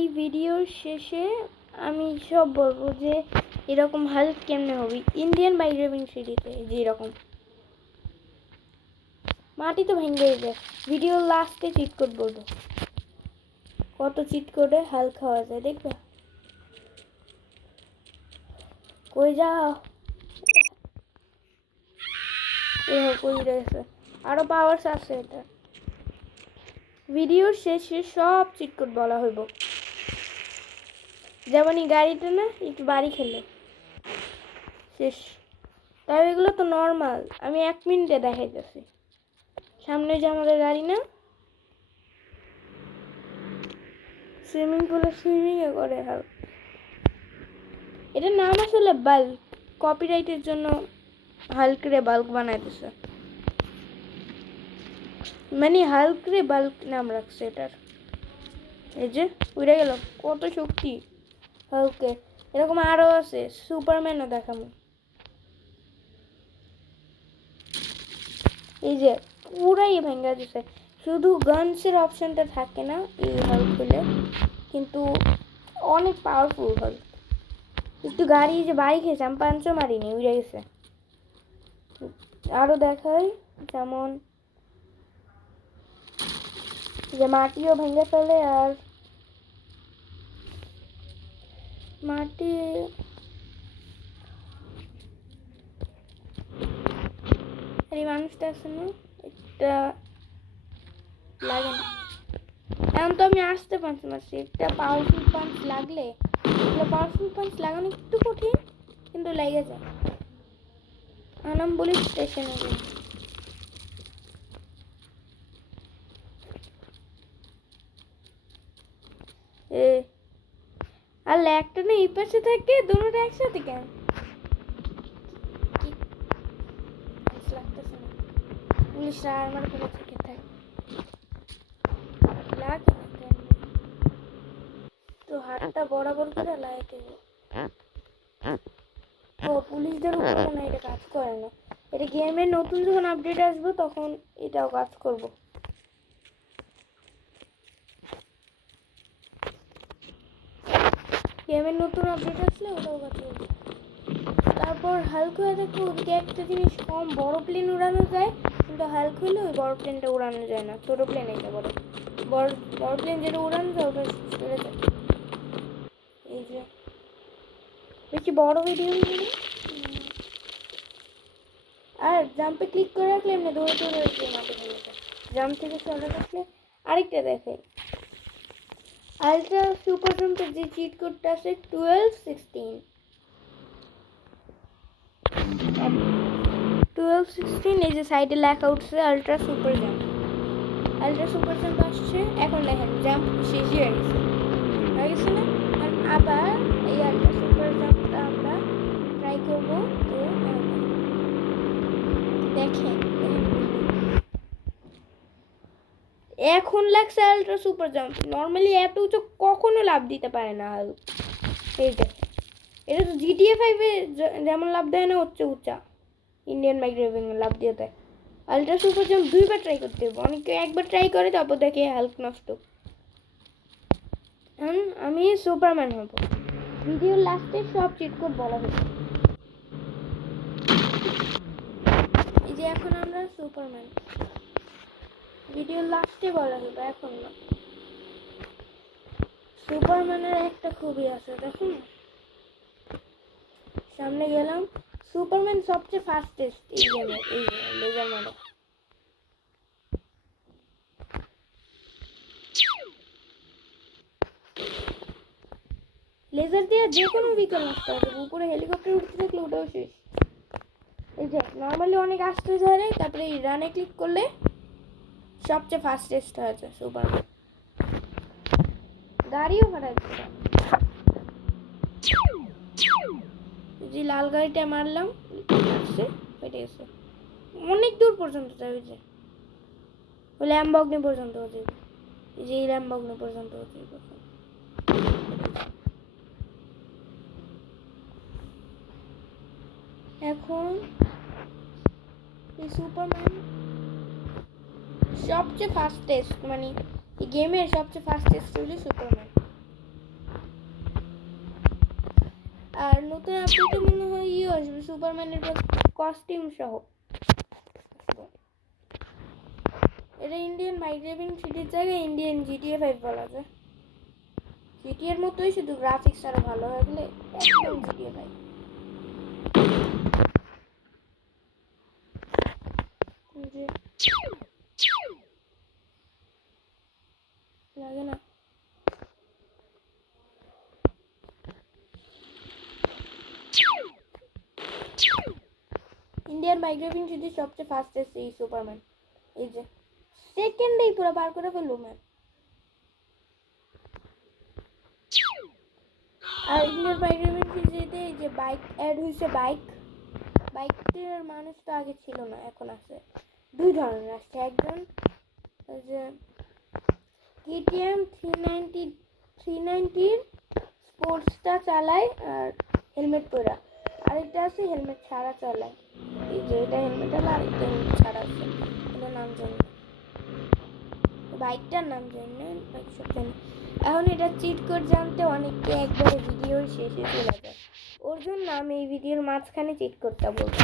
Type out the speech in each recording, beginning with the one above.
এই ভিডিওর শেষে আমি সব বলবো যে এরকম হাল্ক কেমনে হবে ইন্ডিয়ান বাই ড্রাইভিং সিরিজে, যে এরকম মাটি তো ভেঙে যায়। ভিডিও লাস্টে চিট কোড বলবো, কত চিট কোডে হাল্ক খাওয়া যায় দেখবে। কই যাও, কই রয়েছে, আরো পাওয়ার্স আছে। এটা ভিডিওর শেষে সব চিট কোড বলা হইব, যেমন এই গাড়িটা না একটু বাড়ি খেলে শেষ। তাই এগুলো তো নর্মাল, আমি 1 মিনিটে দেখাইতেছি। সামনে যে আমাদের গাড়ি না, সুইমিং পুলে সুইমিং করে হাল্ক। এটার নাম আসলে বাল্ক, কপিরাইটের জন্য হাল্ক রে বাল্ক বানাইতেছে, মানে হাল্ক রে বাল্ক নাম রাখছে এটার। এই যে উড়ে গেল, কত শক্তি হাল্কে। এরকম আরো আছে, সুপারম্যানও দেখাবো। এই যে পুরাই ভেঙে দিছে, শুধু গানসের অপশনটা থাকে না এই হাল্ক হলে, কিন্তু অনেক পাওয়ারফুল হাল্ক। একটু গাড়ি যে বাড়ি খেয়েছে, আমি পাঞ্চও মারিনি, উড়ে গেছে। আরো দেখাই, যেমন যে মাটিও ভেঙে ফেলে, আর মাটি এই মানুষটা আছে না, একটা লাগে না। এখন তো আমি আসতে পাঞ্চ মারছি, একটা পাওয়ারফুল পাঞ্চ লাগলে, পাওয়ারফুল পাঞ্চ লাগানো একটু কঠিন, কিন্তু লেগে যায়। আনাম পুলিশ স্টেশনে যাই। আর ল্যাগটা না এই পাশে থাকে, দুটোটা একসাথে কেন লাগতেছে না। পুলিশরা আমার করে থেকে থাকে, লাগে তো হাতটা বরাবর করে লাগাইতে হবে। ও পুলিশদের উপরে না এটা কাজ করে না, এটা গেমের নতুন যখন আপডেট আসবে তখন এটাও কাজ করব। গেমের নতুন আপডেট আসলে ওটাও কাজ করবে। তারপর হাল্ক হয়ে দেখো ওদিকে একটা জিনিস কম, বড় প্লেন উড়ানো যায়, কিন্তু হাল্ক হলে ওই বড় প্লেনটা উড়ানো যায় না, ছোট প্লেন এটা বড় বড় প্লেন যেটা উড়ানো যায় ওটা চলে যায়। এই যে বেশি বড় ভিডিও আর জাম্পে ক্লিক করে রাখলে এমনি দৌড়ে দৌড়ে মাঠে ফেলে যায়। জাম্প থেকে সরে রাখলে আরেকটা দেখে, আলট্রা সুপার জাম্পের যে চিট কোডটা আছে 12-16, 12-16 এই যে সাইডে লেখা উঠছে ultra super jump. Ultra super jump আসছে, এখন দেখেন জাম্প শেষই হয়ে গেছে না। আর আবার এই আলট্রা সুপার জাম্পটা আমরা ট্রাই করবো। তো দেখেন এখন লাগছে আলট্রা সুপার জাম্প, নর্মালি এত উঁচু কখনো লাভ দিতে পারে না হাল্ক। এই দেখেন এটা তো জিটিএ 5-এ যেমন লাভ দেয় না, হচ্ছে উঁচা ইন্ডিয়ান বাইক ড্রাইভিং লাভ দিয়ে দেয়। আলট্রা সুপার জাম্প 2বার ট্রাই করতে হবে, অনেকে একবার ট্রাই করে তারপর দেখে হাল্ক নষ্ট। আমি সুপারম্যান হব, ভিডিওর লাস্টে সব চিট কোড বলা হয়েছে। এই যে এখন আমরা সুপারম্যান, ভিডিওর লাস্টে বলা হবে, এখন না। সুপারম্যানের একটা খুবই আছে, দেখুন সামনে গেলাম। সুপারম্যান সবচেয়ে ফাস্টেস্ট এই গেমে, এই লেজার মারো। লেজার দিয়ে যে কোনো ভেহিকল নষ্ট হবে, উপরে হেলিকপ্টার উঠতে থাকলে ওটাও শেষ। এই যে নর্মালি অনেক আসতে ধরে, তারপরে এই রানে ক্লিক করলে সবচেয়ে ফাস্টেস্ট হয়েছে সুপারম্যান। গাড়িও ফাটাই দিচ্ছে, যে লাল গাড়িটা মারলাম ফেটে গেছে, অনেক দূর পর্যন্ত যাবে, যে ওই ল্যাম্বগনি পর্যন্ত যাবে, এই যে এই ল্যাম্বগনি পর্যন্ত যাবে। এখন এই সুপারম্যান সবচেয়ে ফাস্টেস্ট, মানে এই গেমের সবচেয়ে ফাস্টেস্ট হলো সুপারম্যান। আর নতুন আপডেটে মনে হয় আসবে সুপারম্যানের কস্টিউম সহ। এটা ইন্ডিয়ান বাইক ড্রাইভিং সিটির জায়গায় ইন্ডিয়ান জিটিএ 5 বলা যায়। জিটিএর মতোই, শুধু গ্রাফিক্স আরো ভালো হয়ে গেলে একদম জিটিএ 5 লাগে না। ইন্ডিয়ান বাইক ড্রাইভিং সিটির সবচেয়ে ফাস্টেস্ট এই সুপারম্যান, এই যে সেকেন্ডেই পুরো পার করে ফেললো ম্যাম। আর ইন্ডিয়ান বাইক ড্রাইভিং সিটিতে এই যে বাইক অ্যাড হয়েছে, বাইকের মানুষ তো আগে ছিল না, এখন আছে। দুই ধরনের আসছে, একজন ওই যে কেটিএম 390 স্পোর্টসটা চালায় আর হেলমেট পরা, আরেকটা আছে হেলমেট ছাড়া চালায়। এই যে এটা হেলমেট আলা, আরেকটা হেলমেট ছাড়া আছে। এটার নাম জানি না, বাইকটার নাম জানি না, বাইক সব জানি। এখন এটা চিট কোড জানতে অনেককে একবারে ভিডিওর শেষে চলে যায়, ওর জন্য আমি এই ভিডিওর মাঝখানে চিট কোডটা বলবো।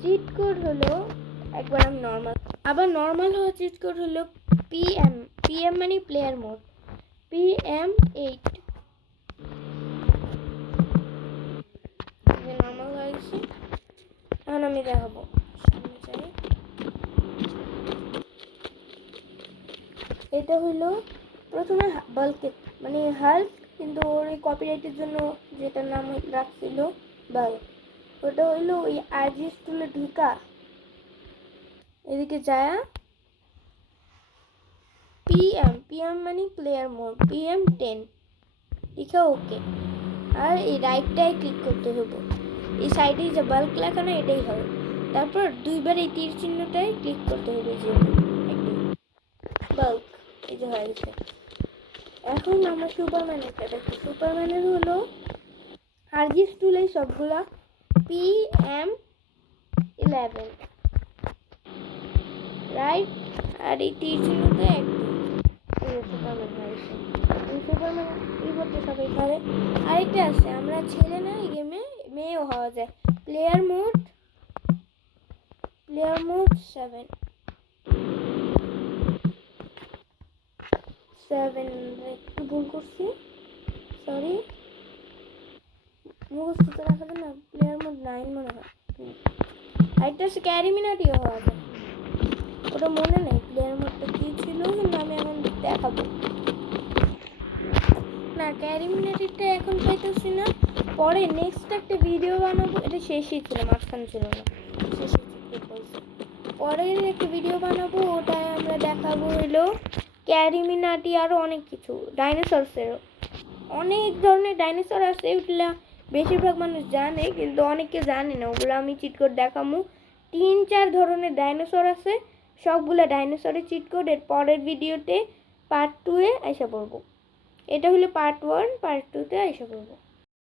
চিট কোড হলো, একবার আমি নর্মাল, আবার নর্মাল হওয়া চিট কোড হলো পিএম মানে প্লেয়ার মোড, PM8 নর্মাল হয়ে গেছে। এখন আমি দেখাবো, সামনে চাই। এটা হলো প্রথমে বাল্কে মানে হাল্ক, কিন্তু ওর এই কপিরাইটের জন্য যেটার নাম রাখছিল বাল্ক, ওটা হইলো ওই আরজি স্টুলে ঢুকা এদিকে যায় পিএম মানে প্লেয়ার মোড, PM10 লিখা ওকে। আর এই রাইটটায় ক্লিক করতে হবে, এই সাইডে যে বাল্ক লেখা না এটাই হবে। তারপর দুইবার এই তীর চিহ্নটায় ক্লিক করতে হবে, যে বাল্ক এই যে হয়ে গেছে। এখন আমরা সুপারম্যানেরটা দেখি। সুপারম্যানের হলো আরজি স্টুলে সবগুলা PM11 রাইট, আর এই তীর চিহ্নতে একদম সুপারম্যান হয়েছে। সুপারম্যান এই করতে সবাই পারে। আরেকটা আছে, আমরা ছেলে না এই গেমে মেয়েও হওয়া যায়। প্লেয়ার মোড 7 একটু ভুল করছি, সরি, মুখস্থ তো রাখা যায় না। প্লেয়ার মোড 9 মনে হয়। আরেকটা আছে ক্যারিমিনাটিও হওয়া যায়, ওটা মনে নেই প্লেয়ার মোডটা কি ছিল, কিন্তু আমি এখন দেখাবো না। ক্যারিমিনাটিটা এখন পাইতেছি না, পরে নেক্সট একটা ভিডিও বানাবো। এটা শেষই ছিল, মাঝখানে ছিল না, শেষে বলছে। পরের একটা ভিডিও বানাবো, ওটায় আমরা দেখাবো হলো ক্যারিমিনাটি, আরও অনেক কিছু ডাইনোসরসেরও অনেক ধরনের ডাইনোসর আছে, ওগুলা বেশিরভাগ মানুষ জানে, কিন্তু অনেকে জানে না। ওগুলো আমি চিট কোড দেখাবো। 3-4 ধরনের ডাইনোসর আছে, সবগুলা ডাইনোসরের চিট কোড এর পরের ভিডিওতে পার্ট 2 এ আইসা পড়বো। এটা হলো পার্ট 1, পার্ট 2 তে আইসা পড়বো।